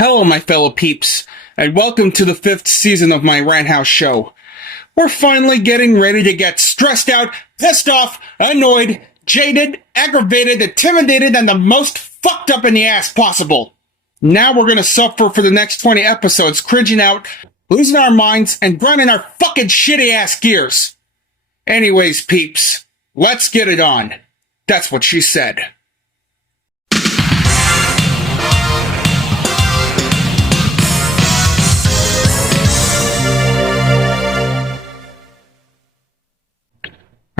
Hello, my fellow peeps, and welcome to the 5th season of my Rant House show. We're finally getting ready to get stressed out, pissed off, annoyed, jaded, aggravated, intimidated, and the most fucked up in the ass possible. Now we're gonna suffer for the next 20 episodes, cringing out, losing our minds, and grinding our fucking shitty ass gears. Anyways, peeps, let's get it on. That's what she said.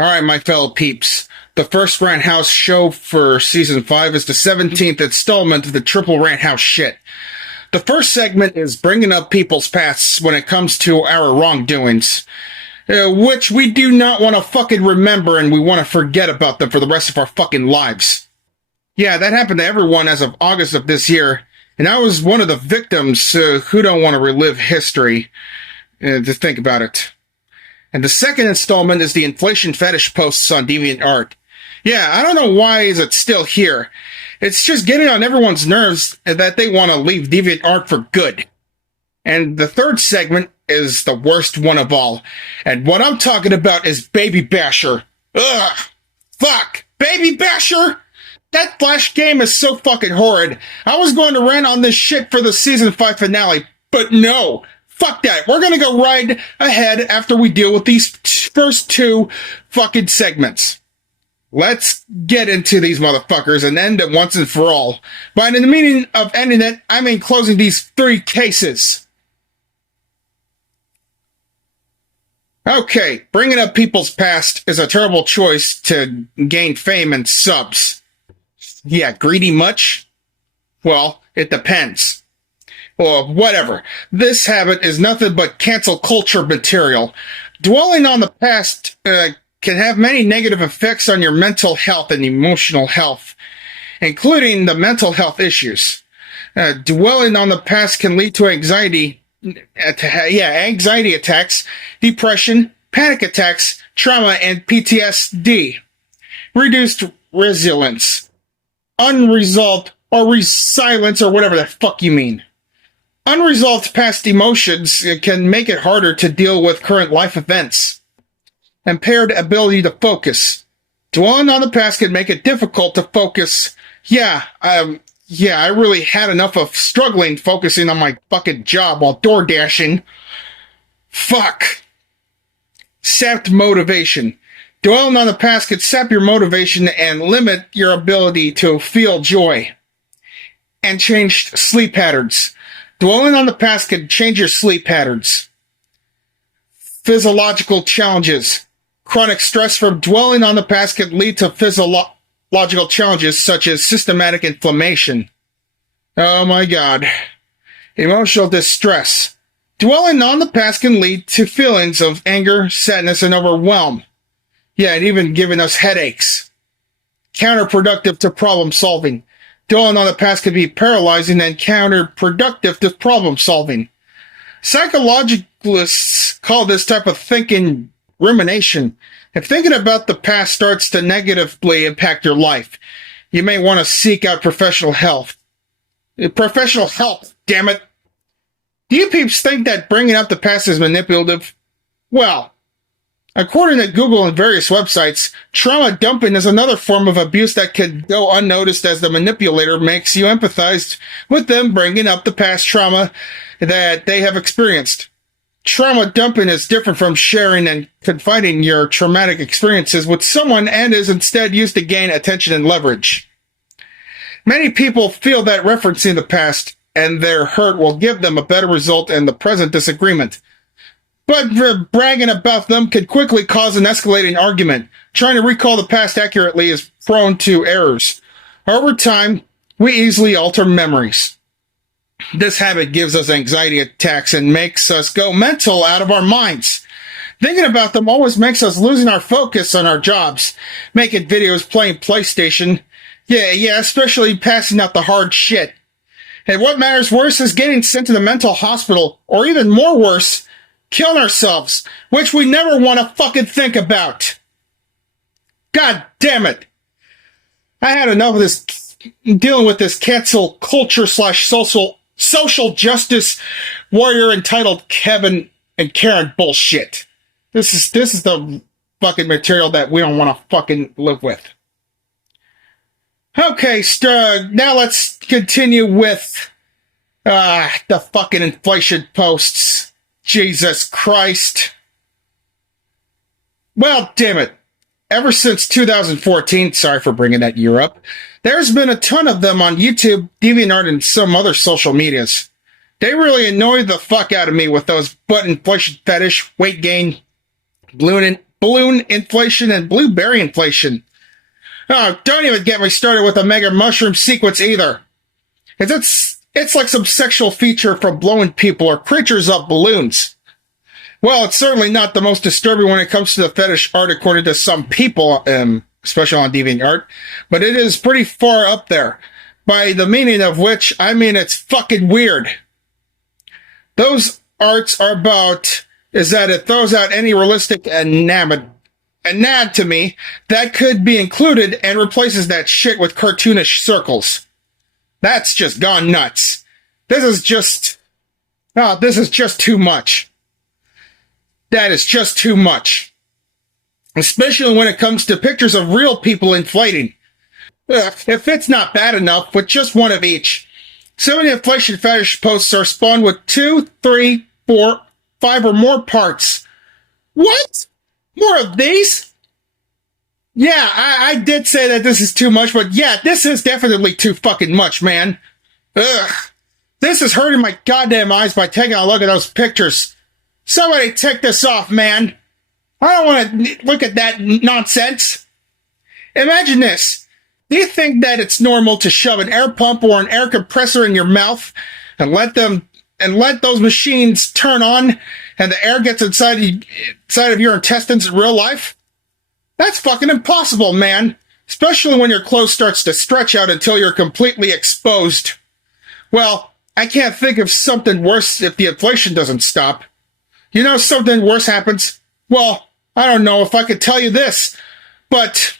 Alright, my fellow peeps. The first Rant House show for Season 5 is the 17th installment of the Triple Rant House shit. The first segment is bringing up people's pasts when it comes to our wrongdoings, which we do not want to fucking remember and we want to forget about them for the rest of our fucking lives. Yeah, that happened to everyone as of August of this year, and I was one of the victims who don't want to relive history, to think about it. And the second installment is the inflation fetish posts on DeviantArt. Yeah, I don't know why is it still here. It's just getting on everyone's nerves that they want to leave DeviantArt for good. And the third segment is the worst one of all. And what I'm talking about is Baby Basher. Ugh! Fuck! Baby Basher! That Flash game is so fucking horrid. I was going to rant on this shit for the Season 5 finale, but no! Fuck that. We're gonna go right ahead after we deal with these first two fucking segments. Let's get into these motherfuckers and end it once and for all. But in the meaning of ending it, I mean closing these three cases. Okay, bringing up people's past is a terrible choice to gain fame and subs. Yeah, greedy much? Well, it depends. Or whatever. This habit is nothing but cancel culture material. Dwelling on the past can have many negative effects on your mental health and emotional health, including the mental health issues. Dwelling on the past can lead to anxiety attacks, depression, panic attacks, trauma, and PTSD. Reduced resilience, unresolved, or resilience, or whatever the fuck you mean. Unresolved past emotions can make it harder to deal with current life events. Impaired ability to focus. Dwelling on the past can make it difficult to focus. I really had enough of struggling focusing on my fucking job while door dashing. Fuck. Sapped motivation. Dwelling on the past can sap your motivation and limit your ability to feel joy. And changed sleep patterns. Dwelling on the past can change your sleep patterns. Physiological challenges. Chronic stress from dwelling on the past can lead to physiological challenges such as systematic inflammation. Oh my god. Emotional distress. Dwelling on the past can lead to feelings of anger, sadness, and overwhelm. Yeah, and even giving us headaches. Counterproductive to problem solving. Dwelling on the past can be paralyzing and counterproductive to problem solving. Psychologists call this type of thinking rumination. If thinking about the past starts to negatively impact your life, you may want to seek out professional help. Professional help, damn it. Do you peeps think that bringing up the past is manipulative? Well, according to Google and various websites, trauma dumping is another form of abuse that can go unnoticed as the manipulator makes you empathize with them bringing up the past trauma that they have experienced. Trauma dumping is different from sharing and confiding your traumatic experiences with someone and is instead used to gain attention and leverage. Many people feel that referencing the past and their hurt will give them a better result in the present disagreement. But bragging about them can quickly cause an escalating argument. Trying to recall the past accurately is prone to errors. Over time, we easily alter memories. This habit gives us anxiety attacks and makes us go mental out of our minds. Thinking about them always makes us losing our focus on our jobs, making videos, playing PlayStation. Yeah, especially passing out the hard shit. And what matters worse is getting sent to the mental hospital, or even more worse, killing ourselves, which we never want to fucking think about. God damn it. I had enough of this, dealing with this cancel culture / social justice warrior entitled Kevin and Karen bullshit. This is the fucking material that we don't want to fucking live with. Okay, now let's continue with the fucking inflation posts. Jesus Christ. Well, damn it. Ever since 2014, sorry for bringing that year up, there's been a ton of them on YouTube, DeviantArt, and some other social medias. They really annoy the fuck out of me with those butt inflation fetish, weight gain, balloon inflation, and blueberry inflation. Oh, don't even get me started with the mega mushroom sequence either. It's like some sexual feature from blowing people or creatures up balloons. Well, it's certainly not the most disturbing when it comes to the fetish art according to some people, especially on DeviantArt, but it is pretty far up there. By the meaning of which, I mean it's fucking weird. Those arts are about is that it throws out any realistic anatomy that could be included and replaces that shit with cartoonish circles. That's just gone nuts. This is just too much. That is just too much. Especially when it comes to pictures of real people inflating. If it's not bad enough with just one of each, so many inflation fetish posts are spawned with 2, 3, 4, 5 or more parts. What? More of these? Yeah, I did say that this is too much, but yeah, this is definitely too fucking much, man. Ugh. This is hurting my goddamn eyes by taking a look at those pictures. Somebody take this off, man. I don't want to look at that nonsense. Imagine this. Do you think that it's normal to shove an air pump or an air compressor in your mouth and let those machines turn on and the air gets inside of your intestines in real life? That's fucking impossible, man. Especially when your clothes starts to stretch out until you're completely exposed. Well, I can't think of something worse if the inflation doesn't stop. You know, something worse happens. Well, I don't know if I could tell you this, but,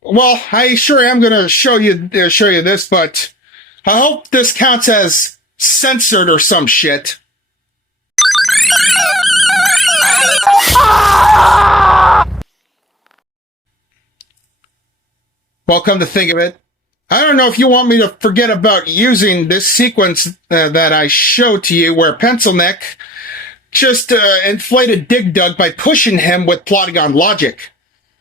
well, I sure am going to show you this, but I hope this counts as censored or some shit. Well, come to think of it, I don't know if you want me to forget about using this sequence that I showed to you where Pencil Neck just inflated Dig Dug by pushing him with plotting on logic.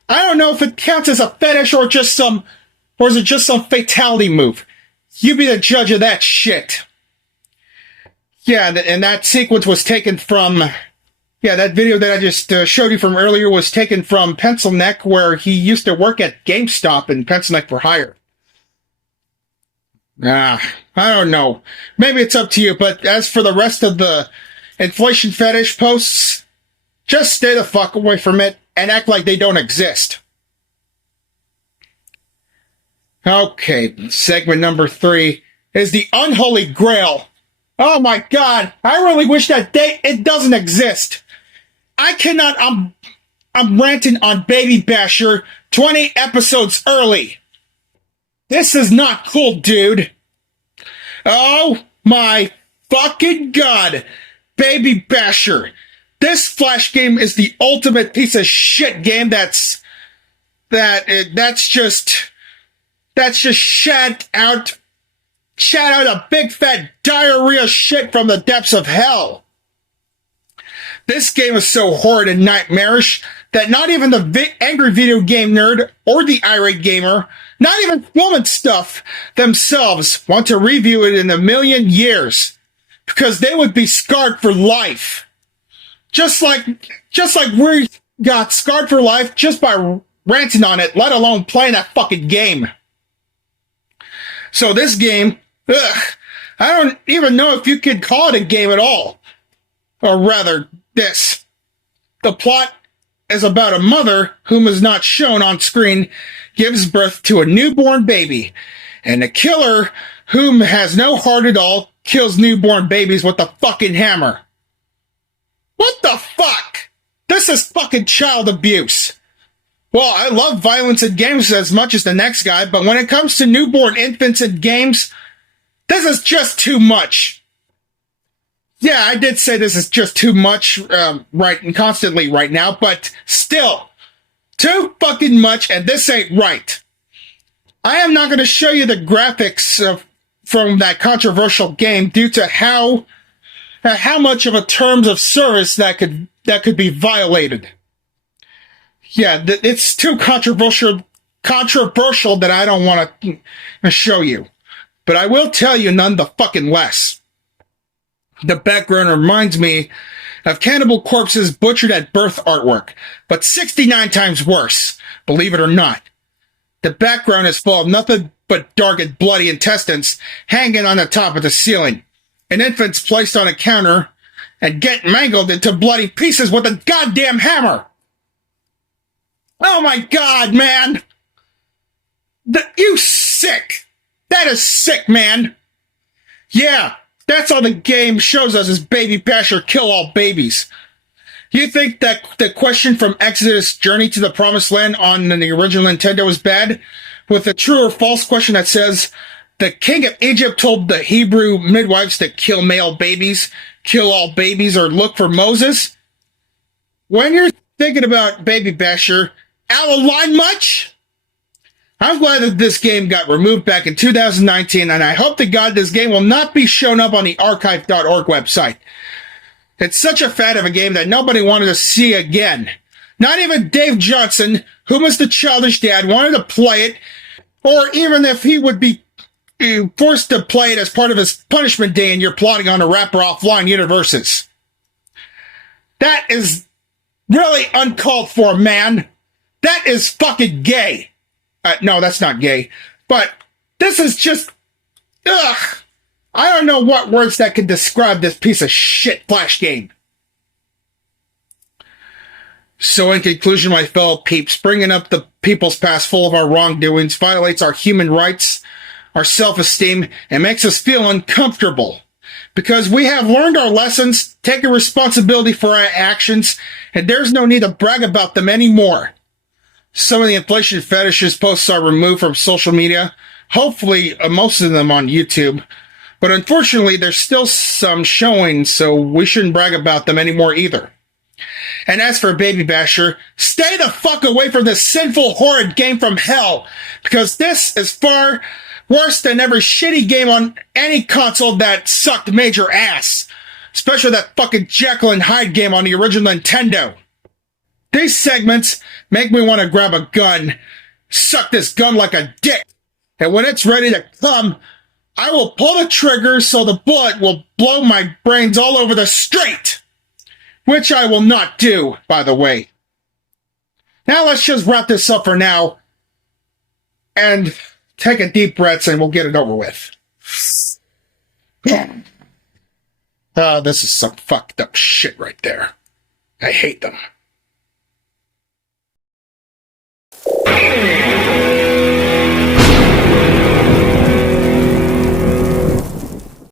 I don't know if it counts as a fetish or is it just some fatality move. You be the judge of that shit. Yeah, and that sequence was taken from, that video that I just showed you from earlier was taken from Pencil Neck, where he used to work at GameStop in Pencil Neck for Hire. I don't know. Maybe it's up to you, but as for the rest of the inflation fetish posts, just stay the fuck away from it and act like they don't exist. Okay, segment number 3 is the Unholy Grail. Oh my god, I really wish that it doesn't exist. I cannot, I'm ranting on Baby Basher 20 episodes early. This is not cool, dude. Oh my fucking god. Baby Basher. This Flash game is the ultimate piece of shit game that's just shat out a big fat diarrhea shit from the depths of hell. This game is so horrid and nightmarish that not even the angry video game nerd or the irate gamer, not even Film and Stuff themselves, want to review it in a million years, because they would be scarred for life. Just like we got scarred for life just by ranting on it, let alone playing that fucking game. So this game, I don't even know if you could call it a game at all. Or rather, this. The plot is about a mother whom is not shown on screen gives birth to a newborn baby, and a killer whom has no heart at all kills newborn babies with a fucking hammer. What the fuck? This is fucking child abuse. Well, I love violence in games as much as the next guy, but when it comes to newborn infants in games, This is just too much. Yeah, I did say this is just too much, right, and constantly right now, but still, too fucking much, and this ain't right. I am not going to show you the graphics from that controversial game due to how much of a terms of service that could be violated. Yeah, it's too controversial that I don't want to show you. But I will tell you none the fucking less. The background reminds me of Cannibal Corpse's butchered at birth artwork, but 69 times worse, believe it or not. The background is full of nothing but dark and bloody intestines hanging on the top of the ceiling. An infant's placed on a counter and get mangled into bloody pieces with a goddamn hammer. Oh my god, man! You sick! That is sick, man! Yeah, that's all the game shows us is Baby Basher kill all babies. You think that the question from Exodus Journey to the Promised Land on the original Nintendo is bad? With a true or false question that says, the king of Egypt told the Hebrew midwives to kill male babies, kill all babies, or look for Moses? When you're thinking about Baby Basher, out of line much? I'm glad that this game got removed back in 2019, and I hope to God this game will not be shown up on the archive.org website. It's such a fad of a game that nobody wanted to see again. Not even Dave Johnson, who was the childish dad, wanted to play it, or even if he would be forced to play it as part of his punishment day and you're plotting on to wrap her offline universes. That is really uncalled for, man. That is fucking gay. No, that's not gay. But this is just... Ugh. I don't know what words that could describe this piece of shit Flash game. So in conclusion, my fellow peeps, bringing up the people's past full of our wrongdoings violates our human rights, our self-esteem, and makes us feel uncomfortable. Because we have learned our lessons, taken responsibility for our actions, and there's no need to brag about them anymore. Some of the inflation fetishes posts are removed from social media, hopefully most of them on YouTube. But unfortunately, there's still some showing, so we shouldn't brag about them anymore either. And as for Baby Basher, stay the fuck away from this sinful, horrid game from hell, because this is far worse than every shitty game on any console that sucked major ass. Especially that fucking Jekyll and Hyde game on the original Nintendo. These segments make me want to grab a gun, suck this gun like a dick, and when it's ready to come, I will pull the trigger so the bullet will blow my brains all over the street. Which I will not do, by the way. Now let's just wrap this up for now. And take a deep breath and we'll get it over with. This is some fucked up shit right there. I hate them.